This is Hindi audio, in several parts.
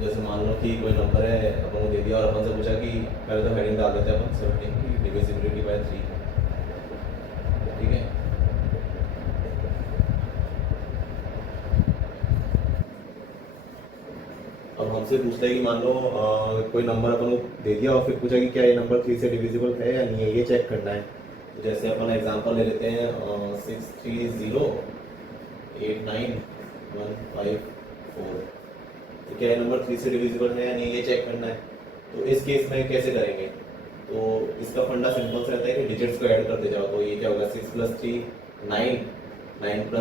जैसे मान लो कि कोई नंबर है अपन को दे दिया और अपन से पूछा कि पहले तो हेडिंग डाल देते हैं अपन सब हेडिंग की डिविजिबिलिटी बाय 3, ठीक है। अब हमसे पूछता है कि मान लो कोई नंबर अपन को दे दिया और फिर पूछा कि क्या ये नंबर 3 से डिविजिबल है या नहीं है, ये चेक करना है। तो जैसे अपन एग्जांपल ले लेते हैं 630891554, तो क्या ये नंबर 3 से डिविजिबल है या नहीं, ये चेक करना है। तो इस केस में कैसे करेंगे, तो इसका फंडा सिंपल सा रहता है कि डिजिट्स को ऐड करते जाओ। तो ये क्या होगा 6 + 3 9, 9 +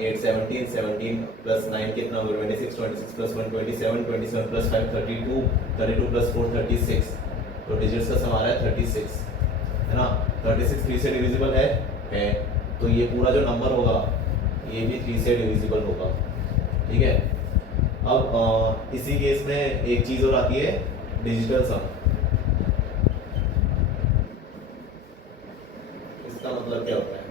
8 17, 17 + 9 कितना होगा 26, 26 + 1 27, 27 + 5 32, 32 + 4 36। तो डिजिट्स का सम आ रहा है 36, है ना। 36 3 से डिविजिबल है। तो ये पूरा जो नंबर होगा ये भी 3 से डिविजिबल होगा, ठीक है। अब इसी केस में एक चीज़ और आती है, डिजिटल सम। इसका मतलब क्या होता है,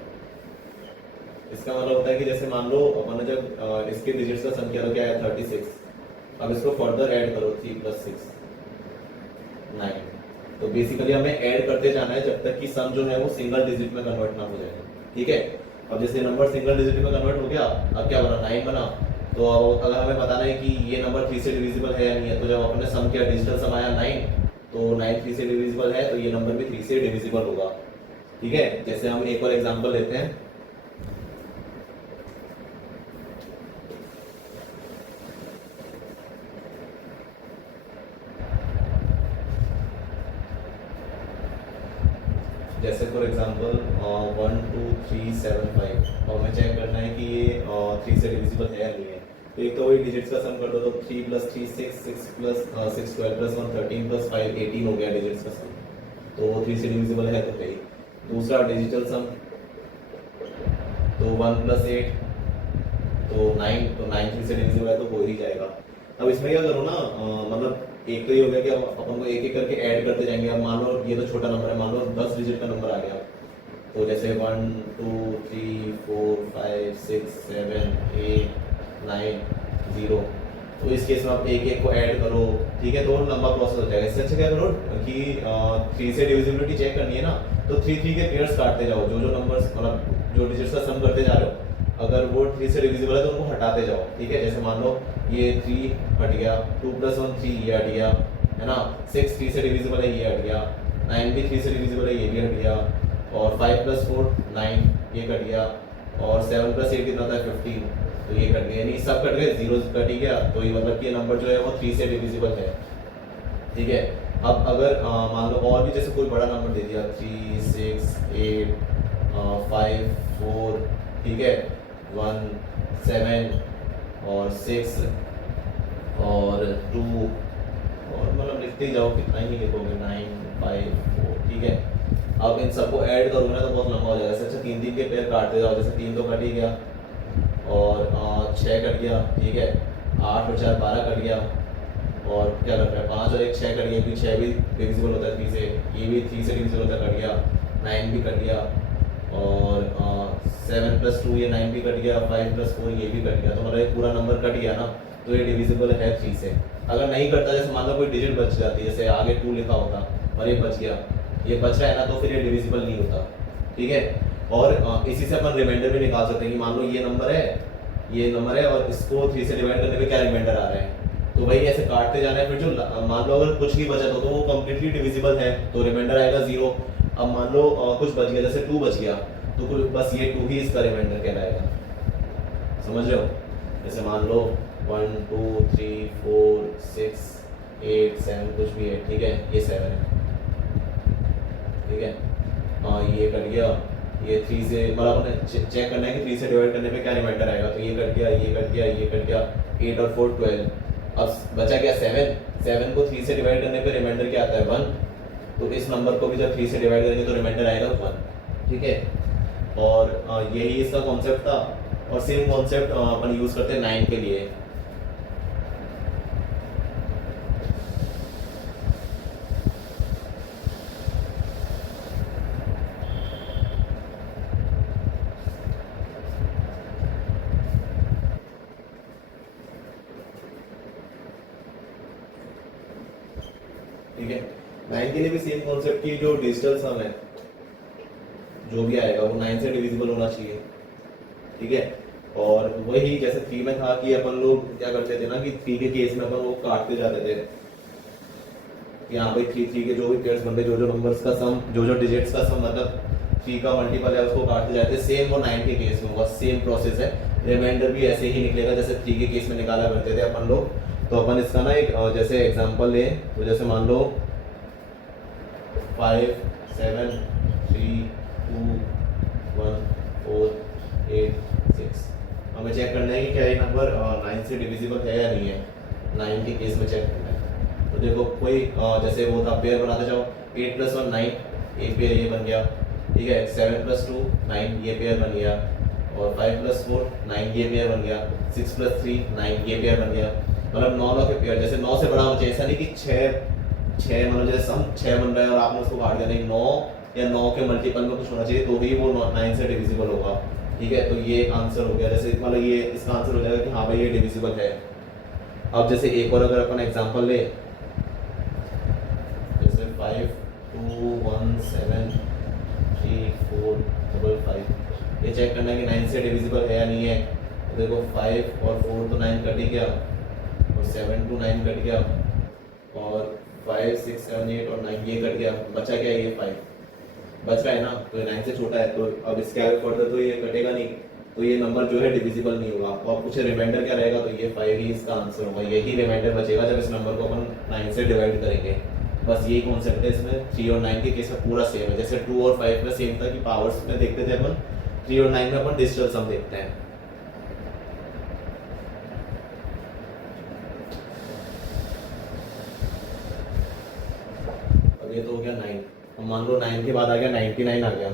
इसका मतलब होता है कि जैसे मान लो अपन ने जब इसके डिजिट्स का सम किया तो क्या है 36। अब इसको फर्दर ऐड करो 3 + 6 9। तो बेसिकली हमें ऐड करते जाना है जब तक कि सम जो है वो सिंगल डिजिट में कन्वर्ट ना हो जाए, ठीक है। अब जैसे नंबर सिंगल डिजिट में कन्वर्ट हो गया, अब क्या बना 9 बना। तो अब अगर हमें बताना है कि ये नंबर 3 से डिविजिबल है या नहीं है, तो जब अपन ने सम किया डिजिटल सम आया 9, तो 9 3 से डिविजिबल है तो ये नंबर भी 3 से डिविजिबल होगा, ठीक है। जैसे हम एक और एग्जांपल लेते हैं। जैसे फॉर एग्जांपल 1 2 3 7 5, और हमें चेक करना है कि ये 3 से डिविजिबल है या नहीं है। तो एक तो वही डिजिट्स का सम कर दो, तो 3 + 3 6, 6 + 6 12 + 1 13 + 5 18 हो गया डिजिट्स का सम। तो वो 3 से डिविजिबल है तो है ही। दूसरा डिजिटल सम, तो 1 + 8 तो 9, तो 9 3 से डिविजिबल है तो हो ही जाएगा। अब इसमें क्या करो ना, मतलब एक तो ये हो गया कि अब अपन को एक एक करके ऐड करते जाएंगे। अब मान लो ये तो छोटा नंबर है, मान लो 10 डिजिट का नंबर आ गया, तो जैसे 1 2 3 4 5 6 7 8 9 0। तो इस केस में आप एक एक को ऐड करो, ठीक है, तो लंबा प्रोसेस हो जाएगा। इससे अच्छा क्या करो कि 3 से डिविजिबिलिटी चेक करनी है ना, तो 3 3 के पेयर्स काटते जाओ। जो जो नंबर्स मतलब जो डिजिट्स का सम करते जा रहे हो, अगर वो 3 से डिविजिबल है तो उनको हटाते जाओ, ठीक है। जैसे मान लो ये 3 हट गया, 2 + 1 3 ये हट गया, है ना। 6 3 से डिविजिबल है ये हट गया, 9 भी 3 से डिविजिबल है ये भी हट गया, और 5 + 4 9 ये कट गया, और 7 + 8 कितना था 15, तो ये कट गया। यानी सब कट गए, जीरो कट ही गया, तो ये मतलब कि ये नंबर जो है वो 3 से डिविजिबल है, ठीक है। अब अगर मान लो और भी जैसे कोई बड़ा नंबर दे दिया 3 6 8 5 4, ठीक है, 1 7 और 6 और 2, और मतलब लिखते ही जाओ, कितना ही लिखोगे 9 5 4, ठीक है। अब इन सबको ऐड करोगे ना तो बहुत लंबा हो जाएगा। इससे अच्छा 3 3 के पेयर काटते जाओ। जैसे 3 तो कट ही गया, और 6 कट गया, ठीक है, 8 और 4 12 कट गया, और क्या कट रहा है 5 और 1 6 कट गया, क्योंकि 6 भी डिविजिबल होता है 3 से, ये भी 3 से डिविजिबल होता है, कट गया। 9 भी कट गया, और 7 + 2 ये 9 भी कट गया, 5 + 4 ये भी कट गया। तो मतलब ये पूरा नंबर कट गया ना, तो ये डिविजिबल है 3 से। अगर नहीं करता, जैसे मान लो कोई डिजिट बच जाती है, जैसे आगे 2 लिखा होता और ये बच गया, ये बच रहा है ना, तो फिर ये डिविजिबल नहीं होता, ठीक है। और इसी से अपन रिमाइंडर भी निकाल सकते हैं कि मान लो ये नंबर है, ये नंबर है, और इसको 3 से डिवाइड करने पे क्या रिमाइंडर आ रहा है, तो भाई ऐसे काटते जाना है। फिर जो मान लो अगर कुछ नहीं बचा तो वो कंप्लीटली डिविजिबल है, तो रिमाइंडर आएगा 0। अब मान लो कुछ बच गया, जैसे 2 बच गया, तो कुछ बस ये 2 ही इसका रिमाइंडर कहलाएगा, समझ रहे हो। जैसे मान लो 1 2 3 4 6 8 7 कुछ भी है, ठीक है, ये 7 है, ठीक है। ये कट गया, ये 3 से मतलब अपने चेक करना है कि 3 से डिवाइड करने पे क्या रिमाइंडर आएगा, तो ये कट गया, ये कट गया, ये कट गया, 8 और 4 12। अब बचा क्या 7, 7 को 3 से डिवाइड करने पे रिमाइंडर क्या आता है 1, तो इस नंबर को भी जब 3 से डिवाइड करेंगे तो रिमाइंडर आएगा 1, ठीक है। और यही इसका कॉन्सेप्ट था, और सेम कॉन्सेप्ट अपन यूज करते हैं 9 के लिए। ठीक है। 9 के लिए भी सेम कॉन्सेप्ट की जो डिजिटल सम है जो भी आएगा वो 9 से डिविजिबल होना चाहिए, ठीक है। और वही जैसे 3 में था कि अपन लोग क्या करते थे ना कि 3 के केस में अपन वो काटते जाते थे कि हाँ भाई 3 के जो भी पेयर्स बनते, जो नंबर्स का सम, जो डिजिट्स का सम मतलब 3 का मल्टीपल है उसको काटते जाते, सेम वो 9 के केस में होगा, सेम प्रोसेस है। रिमाइंडर भी ऐसे ही निकलेगा जैसे 3 के केस में निकाला करते थे अपन लोग। तो अपन इसका ना एक जैसे एग्जांपल ले, तो जैसे मान लो 5 7 3 2 1 4 8 6। हमें चेक करना है कि क्या ये नंबर 9 से डिविजिबल है या नहीं है, 9 के केस में चेक करना है। तो देखो कोई जैसे वो था पेयर बनाते जाओ, 8 + 1 9, एक पेयर ये बन गया, ठीक है। 7 + 2 9, ये पेयर बन गया। और 5 + 4 9, ये पेयर बन गया। 6 + 3 9, ये पेयर बन गया। मतलब 9 के पेयर, जैसे 9 से बड़ा होना चाहिए, ऐसा नहीं कि 6 मतलब जैसे सम 6 बन रहा है और आपने उसको काट दिया, नहीं 9 या 9 के मल्टीपल में कुछ होना चाहिए तो ही वो 9 से डिविजिबल होगा, ठीक है। तो ये एक आंसर हो गया, जैसे मतलब ये इसका आंसर हो जाएगा कि हाँ भाई ये डिविजिबल है। अब जैसे एक और अगर अपन एग्जांपल ले, जैसे 5 2 1 7 3 4 5 5, ये चेक करना है कि 9 से डिविजिबल है या नहीं है। तो देखो 5 और 4 तो 9 कट ही गया, और 7 2 9 कट गया, और 5 6 7 8 और 9 ये कट गया, बचा क्या, ये 5 बच रहा है ना। तो ये 9 से छोटा है, तो अब इसके आगे फर्दर तो ये कटेगा नहीं, तो ये नंबर जो है डिविजिबल नहीं होगा। तो अब कुछ रिमाइंडर क्या रहेगा, तो ये 5 ही इसका आंसर होगा, यही रिमाइंडर बचेगा जब इस नंबर को अपन 9 से डिवाइड करेंगे। बस यही कॉन्सेप्ट है इसमें। 3 और 9 के केस में पूरा सेम है, जैसे 2 और 5 में सेम था कि पावर्स में देखते थे अपन, 3 और 9 में अपन डिजिटल सम देखते हैं। अब ये तो हो गया 9। अब मान लो 9 के बाद आ गया 99 आ गया,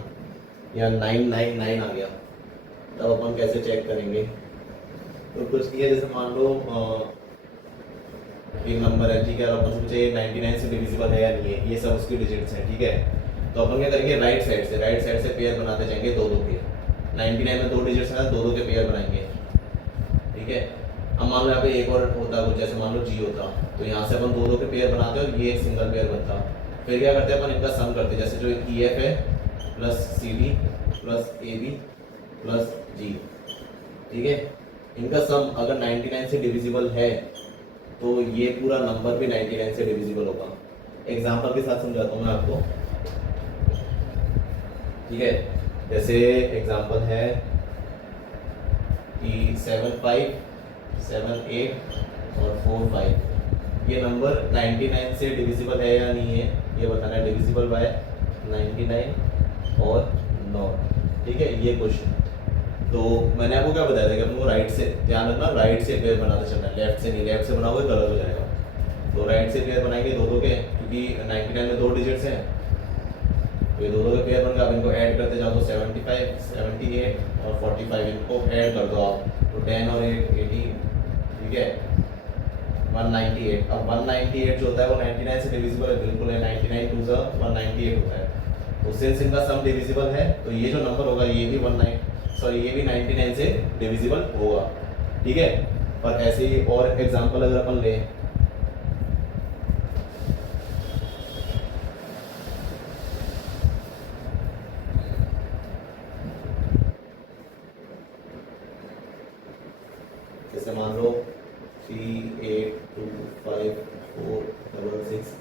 या 999 आ गया, तब अपन कैसे चेक करेंगे। तो कुछ नहीं है, जैसे मान लो एक नंबर है, ठीक है, और अपन से पूछे 99 से डिविजिबल है या नहीं है, ये सब उसकी डिजिट्स हैं, ठीक है। तो अपन क्या करेंगे, राइट साइड से पेयर बनाते जाएंगे, 2 के। 99 में 2 डिजिट्स हैं, 2 के पेयर बनाएंगे, ठीक है। अब मान लो यहाँ पे एक और होता कुछ, जैसे मान लो जी होता, तो यहाँ से अपन 2 के पेयर बनाते और ये एक सिंगल पेयर बनता। फिर क्या करते हैं अपन, इनका सम करते हैं, जैसे जो ई एफ है plus C D plus A B plus G, ठीक है। इनका सम अगर 99 से डिविजिबल है तो ये पूरा नंबर भी 99 से डिविजिबल होगा। एग्जांपल के साथ समझाता हूँ मैं आपको, ठीक है। जैसे एग्जांपल है कि 7 5 7 8 और 4 5, ये नंबर 99 से डिविजिबल है या नहीं है ये बताना है, डिविजिबल बाय 99 और नॉट, ठीक है, ये क्वेश्चन। तो मैंने आपको क्या बताया था कि अपने को राइट से, ध्यान रखना, राइट से पेयर बनाते चलना है, लेफ्ट से नहीं, लेफ्ट से बनाओगे गलत हो जाएगा। तो राइट से पेयर बनाएंगे 2 के, क्योंकि 99 में 2 डिजिट्स हैं, तो ये 2 के पेयर बन गए। आप इनको ऐड करते जाओ तो 75 78 और 45, इनको ऐड कर दो आप, तो 10 और 8 18, ठीक है, 198। अब 198 जो होता है वो 99 से डिविजिबल है, बिल्कुल है, 99 2 198 होता है। तो सिंस इनका सम डिविजिबल है तो ये जो नंबर होगा ये भी 99 से डिविजिबल होगा, ठीक है। और ऐसे ही और एग्जांपल अगर अपन लें, जैसे मान लो 3 8 2 5 4 6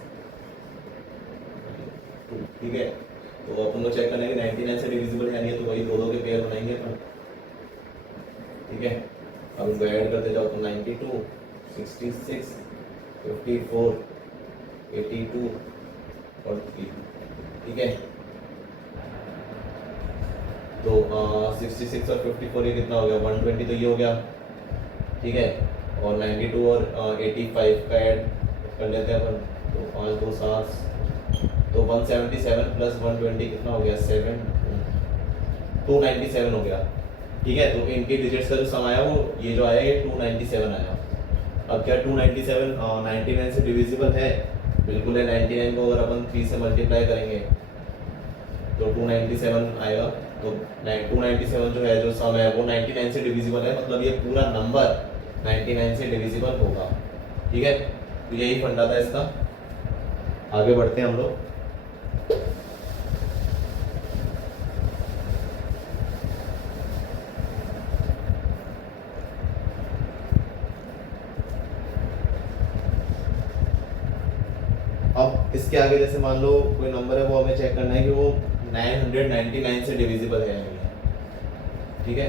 2, ठीक है। तो अपन लोग चेक करेंगे 99 से डिविजिबल है नहीं है, तो वही 2 के पेयर बनाएंगे अपन, ठीक है। अब इनको ऐड करते जाओ तो 92 66 54 82 और 3, ठीक है। तो 66 और 54 ये कितना हो गया, 120, तो ये हो गया, ठीक है। और 92 और 85 का ऐड कर लेते हैं अपन, तो 5 2 7, तो 177 प्लस 120 कितना हो गया, 7 297 हो गया, ठीक है। तो इनके डिजिट्स का जो सम आया वो ये जो आया ये 297 आया। अब क्या 297 99 से डिविजिबल है, बिल्कुल है। 99 को अगर अपन 3 से मल्टीप्लाई करेंगे तो 297 आएगा। तो 297 जो है जो सम है वो 99 से डिविजिबल है, मतलब ये पूरा नंबर 99 से डिविजिबल होगा, ठीक है। तो यही फंडा था इसका। आगे बढ़ते हैं हम लोग। अब इसके आगे जैसे मान लो कोई नंबर है, वो हमें चेक करना है कि वो 999 से डिविजिबल है या नहीं है। ठीक है,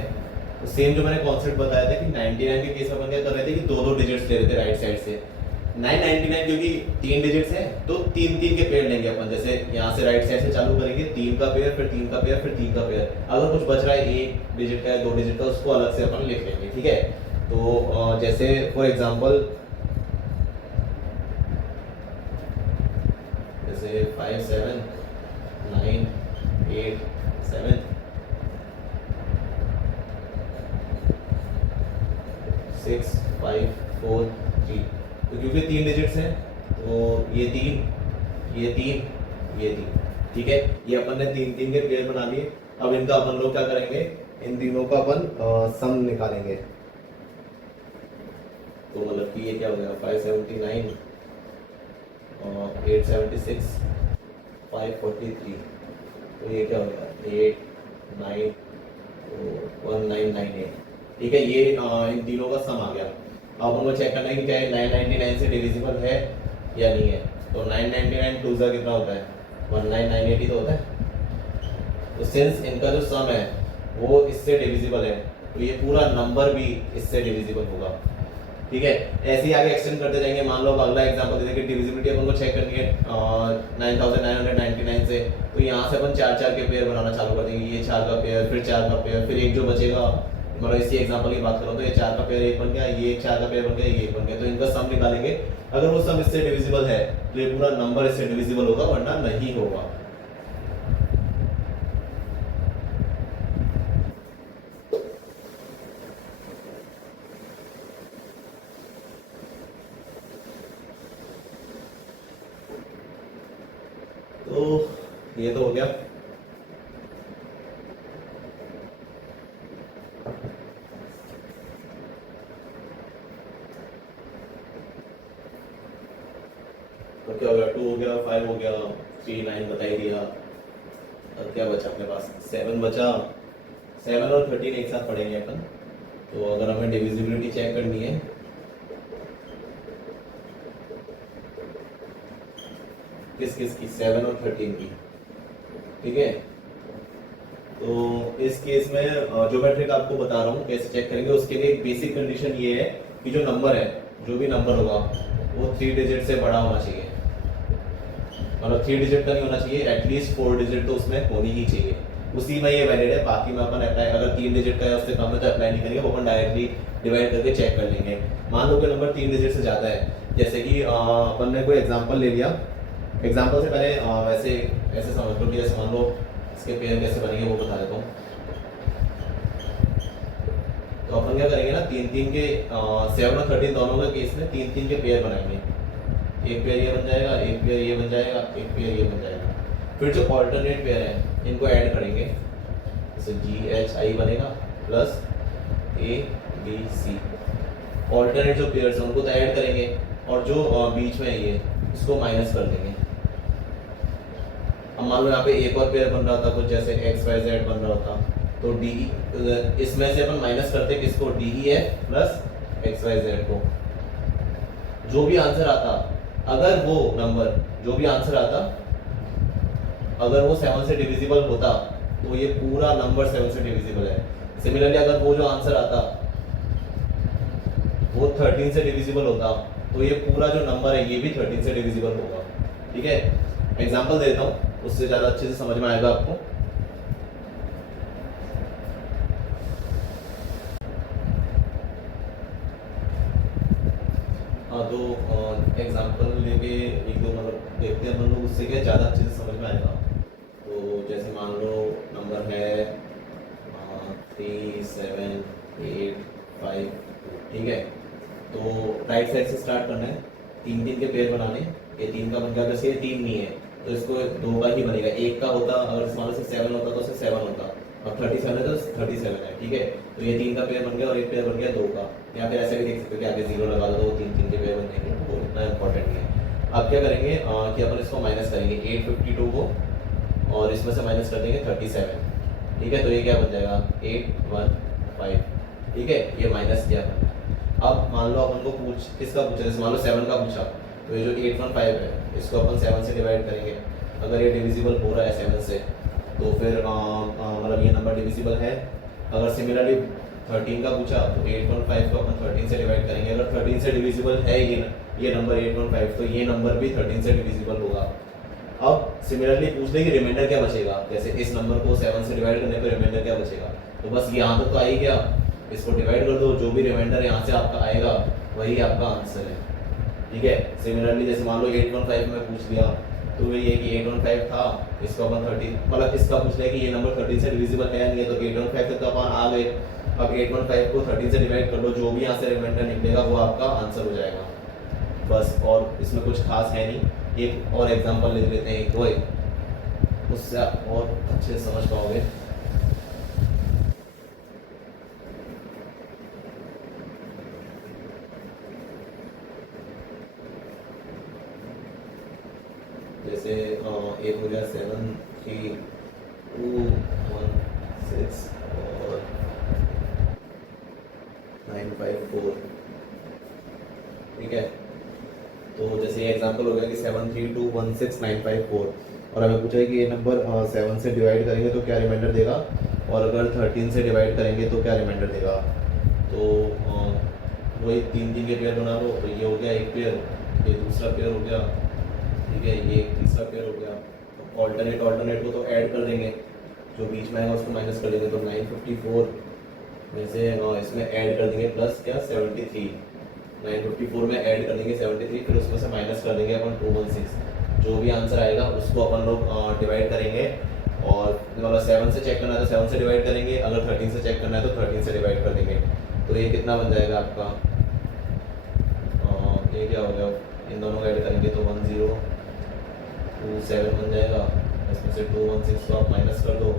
तो सेम जो मैंने कॉन्सेप्ट बताया था कि 99 के केस में अपन क्या कर रहे थे कि दो दो डिजिट्स ले रहे थे राइट साइड से। 999 क्योंकि तीन डिजिट्स है तो तीन तीन के पेयर लेंगे अपन। जैसे यहाँ से राइट साइड से चालू करेंगे, तीन का पेयर, फिर तीन का पेयर, फिर तीन का पेयर। अगर कुछ बच रहा है एक डिजिट का या दो डिजिट का, उसको अलग से अपन लिख लेंगे। ठीक है, तो जैसे फॉर एग्जाम्पल जैसे 5 7 9 8 7 6 5 4 3। तो क्योंकि तीन डिजिट्स हैं तो ये तीन, ये तीन, ये तीन। ठीक है, ये अपन ने तीन तीन के पेयर बना लिए। अब इनका अपन लोग क्या करेंगे, इन तीनों का अपन सम निकालेंगे। तो मतलब कि ये क्या हो गया, 579 876 543। तो ये क्या हो गया 8 9 1998। ठीक है, ये इन तीनों का सम आ गया। अब हमको चेक करना है कि क्या 999 से डिविजिबल है या नहीं है। तो 999 टू ज़ा कितना होता है, 19980 तो होता है। तो सिंस इनका जो सम है वो इससे डिविजिबल है, तो ये पूरा नंबर भी इससे डिविजिबल होगा। ठीक है, ऐसे ही आगे एक्सटेंड करते जाएंगे। मान लो अगला एग्जांपल देखें, डिविजिबिलिटी अपन को चेक करनी है 9999 से। तो यहाँ से अपन चार चार के पेयर बनाना चालू कर देंगे। ये चार का पेयर, फिर चार का पेयर, फिर एक जो बचेगा, मतलब इसी एग्जांपल की बात करो तो ये चार का पेयर एक बन गया, ये चार का पेयर बन गया, ये एक बन गया। तो इनका सम निकालेंगे। अगर वो सम इससे डिविजिबल है तो ये पूरा नंबर इससे डिविजिबल होगा, वरना नहीं होगा। तो ये तो हो गया। तो क्या हो गया, 2 हो गया, 5 हो गया, 3 9 बता ही दिया। अब क्या बचा अपने पास, 7 बचा। 7 और 13 एक साथ पढ़ेंगे अपन। तो अगर हमें डिविजिबिलिटी चेक करनी है, किस किस की, 7 और 13 की। ठीक है, तो इस केस में जो मैं ट्रिक आपको बता रहा हूँ कैसे चेक करेंगे, उसके लिए एक बेसिक कंडीशन ये है कि जो नंबर है, जो भी नंबर होगा वो 3 डिजिट से बड़ा होना चाहिए। मतलब 3 डिजिट का नहीं होना चाहिए, एटलीस्ट 4 डिजिट तो उसमें होनी ही चाहिए। उसी में ये वैलिड है। बाकी में अपन अप्लाई, अगर 3 डिजिट का है उससे कम है तो अप्लाई नहीं करेंगे, वो अपन डायरेक्टली डिवाइड करके चेक कर लेंगे। मान लो कि नंबर 3 डिजिट से ज़्यादा है, जैसे कि अपन ने कोई एग्जाम्पल ले लिया। एग्जाम्पल से पहले वैसे ऐसे समझ लो कि जैसे मान लो इसके पेयर कैसे बनेंगे वो बता देता हूँ। तो अपन क्या करेंगे ना, तीन तीन के 7 और 13 दोनों के केस में तीन तीन के पेयर बनाएंगे। एक पेयर ये बन जाएगा, एक पेयर ये बन जाएगा, एक पेयर ये बन जाएगा। फिर जो ऑल्टरनेट पेयर है इनको ऐड करेंगे। जैसे GHI बनेगा प्लस ABC। ऑल्टरनेट जो पेयर्स हैं उनको तो ऐड करेंगे, और जो बीच में है ये, इसको माइनस कर देंगे। अब मान लो यहाँ पे एक और पेयर बन रहा था कुछ, जैसे XYZ बन रहा था, तो DE, इसमें से अपन माइनस करते किसको, DEF प्लस XYZ को। जो भी आंसर आता, अगर वो नंबर, जो भी आंसर आता, अगर वो 7 से डिविजिबल होता तो ये पूरा नंबर 7 से डिविजिबल है। सिमिलरली अगर वो जो आंसर आता वो 13 से डिविजिबल होता तो ये पूरा जो नंबर है ये भी 13 से डिविजिबल होगा। ठीक है, एग्जांपल देता हूँ, उससे ज़्यादा अच्छे से समझ में आएगा आपको। हाँ, तो एग्जांपल लेके एक दो मतलब देखते हैं हम लोग, उससे क्या ज़्यादा अच्छे से समझ में आएगा। तो जैसे मान लो नंबर है 3 7 8 5 2। ठीक है, तो राइट साइड से स्टार्ट करना है, तीन तीन के पेयर बनाने। ये तीन का बन गया, वैसे ये तीन नहीं है तो इसको दो का ही बनेगा। एक का होता, अगर इस वाले से 7 होता तो उसे 7 होता। अब 37 है तो 37 है। ठीक है, तो ये तीन का पेयर बन गया और एक पेयर बन गया दो का। या फिर ऐसे भी देख सकते हो कि आगे 0 लगा दो तो वो तीन तीन के पेयर बन जाएंगे, वो इतना इंपॉर्टेंट नहीं है। अब क्या करेंगे कि अपन इसको माइनस करेंगे 852 को और इसमें से माइनस कर देंगे 37। ठीक है, तो ये क्या बन जाएगा 815। ठीक है, ये माइनस किया अपन। अब मान लो अपन को किसका पूछा, जैसे मान लो 7 का पूछा, तो ये जो 815 है इसको अपन 7 से डिवाइड करेंगे। अगर ये डिविजिबल हो रहा है 7 से तो फिर मतलब ये नंबर डिविजिबल है। अगर सिमिलरली 13 का पूछा तो 815 को अपन 13 से डिवाइड करेंगे। अगर 13 से डिविजिबल है ये नंबर 815, तो ये नंबर भी 13 से डिविजिबल होगा। अब सिमिलरली पूछ ले कि रिमाइंडर क्या बचेगा, जैसे इस नंबर को 7 से डिवाइड करने पर रिमाइंडर क्या बचेगा, तो बस यहाँ तक तो आ ही गया, इसको डिवाइड कर दो, जो भी रिमाइंडर यहाँ से आपका आएगा वही आपका आंसर है। ठीक है, सिमिलरली जैसे मान लो 815 में पूछ लिया तो ये कि 815 था, इसको अपन 30 मतलब इसका पूछ लिया कि ये नंबर 13 से डिविजिबल है या नहीं है, तो 815 तक तो अपन आ गए। अब 815 को 13 से डिवाइड कर लो, जो भी यहाँ से रिमाइंडर निकलेगा वो आपका आंसर हो जाएगा बस, और इसमें कुछ खास है नहीं। एक और एग्जांपल ले लेते हैं, एक दो, उससे आप और अच्छे से समझ पाओगे। जैसे एक हो गया 7 3 2 1 6 और 9 5 4। ठीक है, तो जैसे ये एग्जांपल हो गया कि 7 3 2 1 6 9 5 4, और हमें पूछा है कि ये नंबर 7 से डिवाइड करेंगे तो क्या रिमाइंडर देगा, और अगर 13 से डिवाइड करेंगे तो क्या रिमाइंडर देगा। तो वही 3 3 के पेयर बना लो, तो ये हो गया एक पेयर, ये दूसरा पेयर हो गया। ठीक है, ये एक तीसरा पेयर हो गया। तो ऑल्टरनेट को तो ऐड कर देंगे, जो बीच में आएगा उसको माइनस कर देंगे, तो 954 में से इसमें ऐड कर देंगे प्लस क्या 73, 954 में ऐड कर देंगे 73, फिर उसमें से माइनस कर देंगे अपन 216। जो भी आंसर आएगा उसको अपन लोग डिवाइड करेंगे, और मतलब 7 से चेक करना है तो 7 से डिवाइड करेंगे, अगर 13 से चेक करना है तो 13 से डिवाइड कर देंगे। तो ये कितना बन जाएगा आपका, ये क्या हो गया, इन दोनों को ऐड करेंगे तो 1027 बन जाएगा, इसमें से 216 को आप माइनस कर दो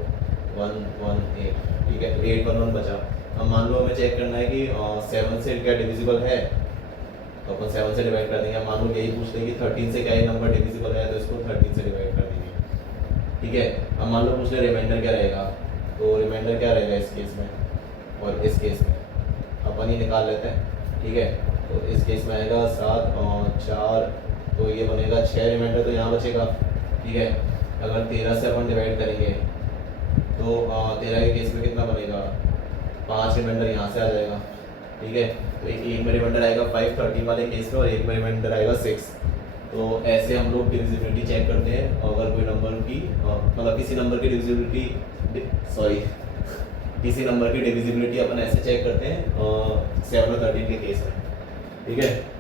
118। ठीक है, तो 811 बचा। अब मान लो हमें चेक करना है कि 7 से क्या डिविजिबल है, तो अपन 7 से डिवाइड कर देंगे। मान लो यही पूछ लेंगे 13 से क्या ये नंबर डिविजिबल है, तो इसको 13 से डिवाइड कर देंगे। ठीक है, अब मान लो पूछ ले रिमाइंडर क्या रहेगा, तो रिमाइंडर क्या रहेगा इस केस में और इस केस में अपन ही निकाल लेते हैं। ठीक है, तो इस केस में आएगा 7 और 4, तो ये बनेगा 6 रिमाइंडर तो यहाँ बचेगा। ठीक है, अगर 13 से अपन डिवाइड करेंगे तो 13 के केस में कितना बनेगा, 5 रिमाइंडर यहाँ से आ जाएगा। ठीक है, तो एक में रिमाइंडर आएगा 5 13 वाले केस में, और एक में रिमाइंडर आएगा 6। तो ऐसे हम लोग डिविजिबिलिटी चेक करते हैं, अगर कोई नंबर की मतलब किसी नंबर की किसी नंबर की डिविजिबिलिटी अपन ऐसे चेक करते हैं 7 और 13 के केस में। ठीक है,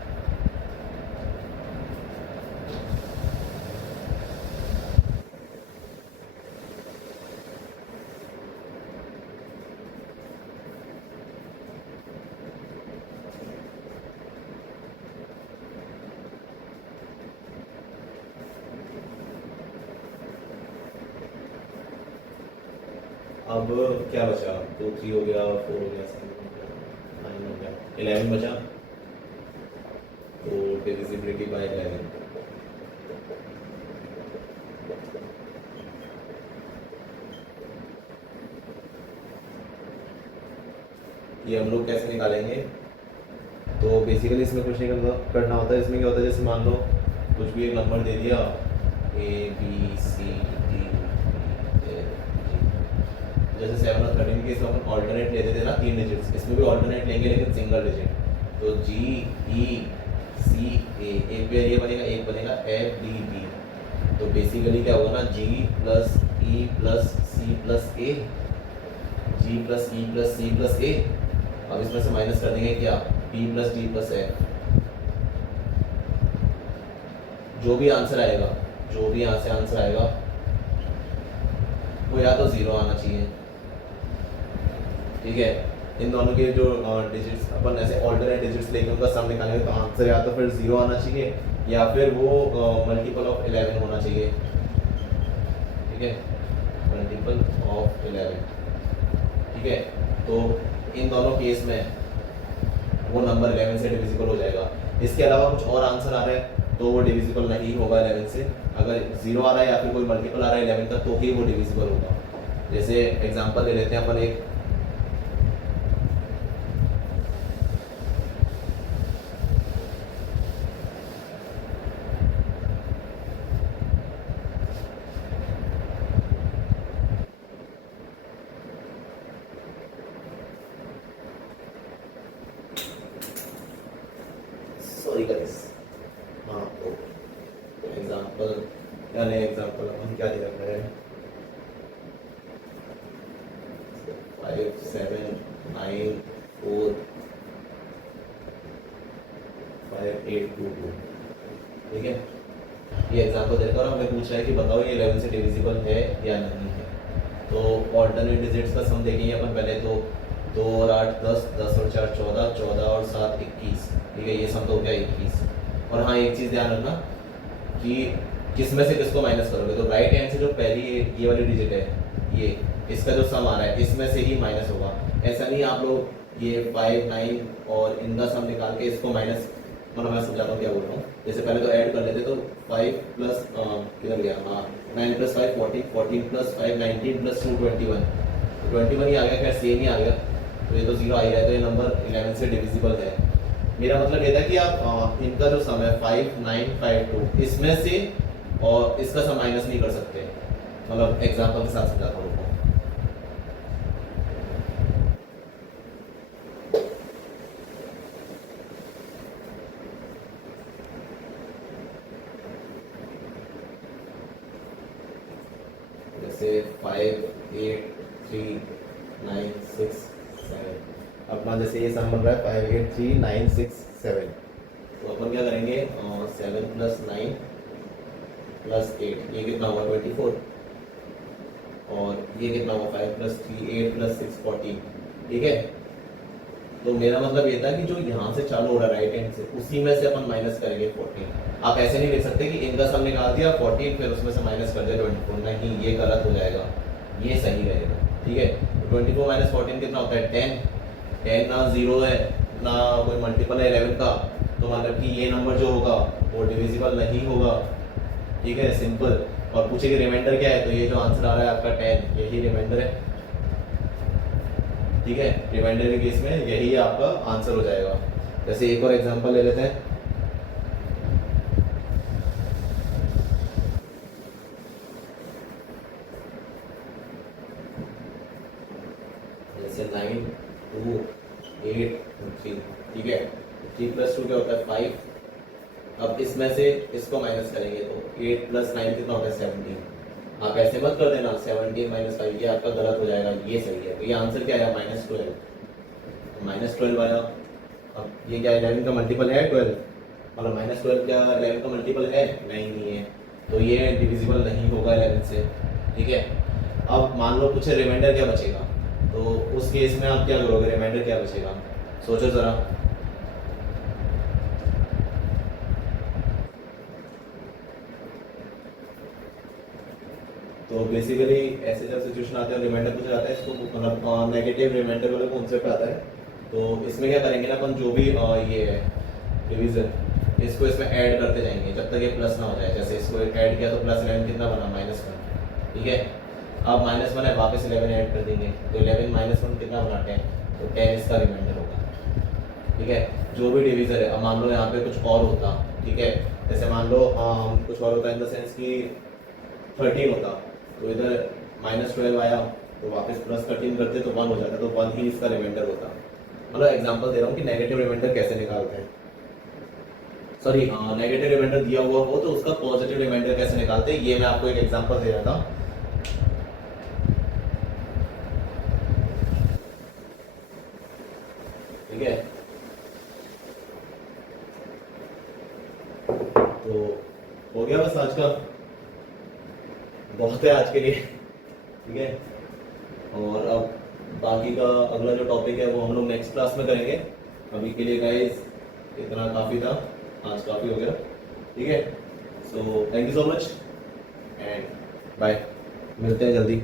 अब क्या बचा, 2 3 हो गया, 4 हो गया, 7 हो गया, 9 हो गया, 11 बचा। तो डिविजिबिलिटी बाय 11, ये हम लोग कैसे निकालेंगे। तो बेसिकली इसमें कुछ नहीं करना होता है। इसमें क्या होता है, जैसे मान लो कुछ भी एक नंबर दे दिया ABCD, जैसे 7 और 13 के इसमें अपन ऑल्टरनेट लेते थे ना 3 डिजिट्स, इसमें भी ऑल्टरनेट लेंगे लेकिन सिंगल डिजिट। तो GECA एक पेयर ये बनेगा, एक बनेगा FDB। तो बेसिकली क्या होगा ना, G plus E plus C plus A, G plus E plus C plus A। अब इसमें से माइनस कर देंगे क्या, B plus D plus F। जो भी आंसर आएगा, जो भी यहाँ से आंसर आएगा वो या तो 0 आना चाहिए। ठीक है, इन दोनों के जो डिजिट्स अपन ऐसे ऑल्टरनेट डिजिट्स लेके उनका सम निकालेंगे, तो आंसर या तो फिर 0 आना चाहिए या फिर वो मल्टीपल ऑफ 11 होना चाहिए। ठीक है, मल्टीपल ऑफ 11। ठीक है, तो इन दोनों केस में वो नंबर 11 से डिविजिबल हो जाएगा। इसके अलावा कुछ और आंसर आ रहा है तो वो डिविजिबल नहीं होगा 11 से। अगर 0 आ रहा है या फिर कोई मल्टीपल आ रहा है 11 का तो ही वो डिविजिबल होगा। जैसे एग्जांपल ले लेते हैं अपन एक, सॉरी गाइस, हाँ तो एग्जांपल या नए एग्जांपल अपन क्या दे रखा है, 5 7 9 4 5 8 2 2, ठीक है। ये एग्जांपल देकर हमें पूछ रहा है कि बताओ ये 11 से डिविजिबल है या नहीं है। तो ऑल्टरनेट डिजिट्स का सम देखेंगे अपन पहले, तो 2 और 8 10, 10 और 4 14, 14 और 7 21, ठीक है। ये सम तो हो गया 21। और हाँ एक चीज़ ध्यान रखना कि किस में से किसको माइनस करोगे, तो राइट हैंड से जो पहली ये वाली डिजिट है, ये इसका जो सम आ रहा है इसमें से ही माइनस होगा। ऐसा नहीं आप लोग ये 5 9 और इनका सम निकाल के इसको माइनस, मतलब मैं समझाता हूँ क्या बोल रहा हूँ। जैसे पहले तो ऐड कर लेते, तो 5 प्लस किधर गया, हाँ 9 प्लस 5 14, 14 प्लस 5 19 प्लस 2 21, 21 ही आ गया, क्या सेम ही आ गया, तो ये तो 0 आ ही रहा है, तो ये नंबर 11 से डिविजिबल है। मेरा मतलब ये था कि आप इनका जो सम है 5 9 5 2, इसमें से और इसका सम माइनस नहीं कर सकते, मतलब एग्जाम्पल के साथ समझाता हूँ। जैसे 5 8 3 9 6 7, अपना जैसे ये सम बन रहा है 5 8 3 9 6 7, तो अपन क्या करेंगे 7 प्लस 9 प्लस 8, ये कितना हुआ 24, और ये कितना हुआ 5 प्लस 3 8 प्लस 6 14, ठीक है। तो मेरा मतलब ये था कि जो यहाँ से चालू हो रहा है राइट हैंड से, उसी में से अपन माइनस करेंगे 14। आप ऐसे नहीं लिख सकते कि इनका सम निकाल दिया 14 फिर उसमें से माइनस कर दिया 24, नहीं ये गलत हो जाएगा, ये सही रहेगा, ठीक है। तो 24 माइनस 14 कितना होता है 10, 10 ना 0 है ना कोई मल्टीपल है 11 का, तो मतलब कि ये नंबर जो होगा वो डिविजिबल नहीं होगा, ठीक है, सिंपल। और पूछे कि रिमाइंडर क्या है, तो ये जो आंसर आ रहा है आपका 10, यही रिमाइंडर है, ठीक है। रिमाइंडर के केस में यही आपका आंसर हो जाएगा। जैसे एक और एग्जांपल ले लेते हैं, जैसे 9 2 8 3, ठीक है। 3 प्लस 2 क्या होता है 5। अब इसमें से इसको माइनस करेंगे तो 8 प्लस 9 कितना होता है 17। आप ऐसे मत कर देना 17 माइनस 5, ये आपका गलत हो जाएगा, ये सही है। तो ये आंसर क्या आया -12, -12 आया। अब ये क्या 11 का मल्टीपल है 12, मतलब -12 क्या 11 का मल्टीपल है, नहीं है, तो ये डिविजिबल नहीं होगा 11 से, ठीक है। अब मान लो कुछ रिमाइंडर क्या बचेगा, तो उस केस में आप क्या करोगे, रिमाइंडर क्या बचेगा, सोचो ज़रा। तो बेसिकली ऐसे जब सिचुएशन आते हैं रिमाइंडर पूछा जाता है, इसको मतलब नेगेटिव रिमाइंडर वाले कॉन्सेप्ट आता है। तो इसमें क्या करेंगे ना अपन, जो भी ये है डिवीजन, इसको इसमें ऐड करते जाएंगे जब तक ये प्लस ना हो जाए। जैसे इसको ऐड किया तो प्लस 11 कितना बना -1, ठीक है। अब -1 है, वापस 11 ऐड कर देंगे, तो 11 -1 कितना बना 10, तो 10 इसका रिमाइंडर होगा, ठीक है। जो भी डिवीजन है, अब मान लो यहाँ पे कुछ और होता, ठीक है, जैसे मान लो कुछ और होता इन द सेंस कि 13 होता, तो इधर -12 आया तो वापस +13 करते तो 1 हो जाता, तो 1 ही इसका रिमाइंडर होता। मतलब एग्जांपल दे रहा हूँ कि नेगेटिव रिमाइंडर कैसे निकालते हैं, सॉरी नेगेटिव रिमाइंडर दिया हुआ हो तो उसका पॉजिटिव रिमाइंडर कैसे निकालते हैं, ये मैं आपको एक एग्जांपल दे रहा था। ठीक है, तो हो गया बस आज का, बहुत है आज के लिए, ठीक है। और अब बाकी का अगला जो टॉपिक है वो हम लोग नेक्स्ट क्लास में करेंगे। अभी के लिए गाइस इतना काफ़ी था, आज काफ़ी हो गया, ठीक है। So thank you so much and bye, मिलते हैं जल्दी।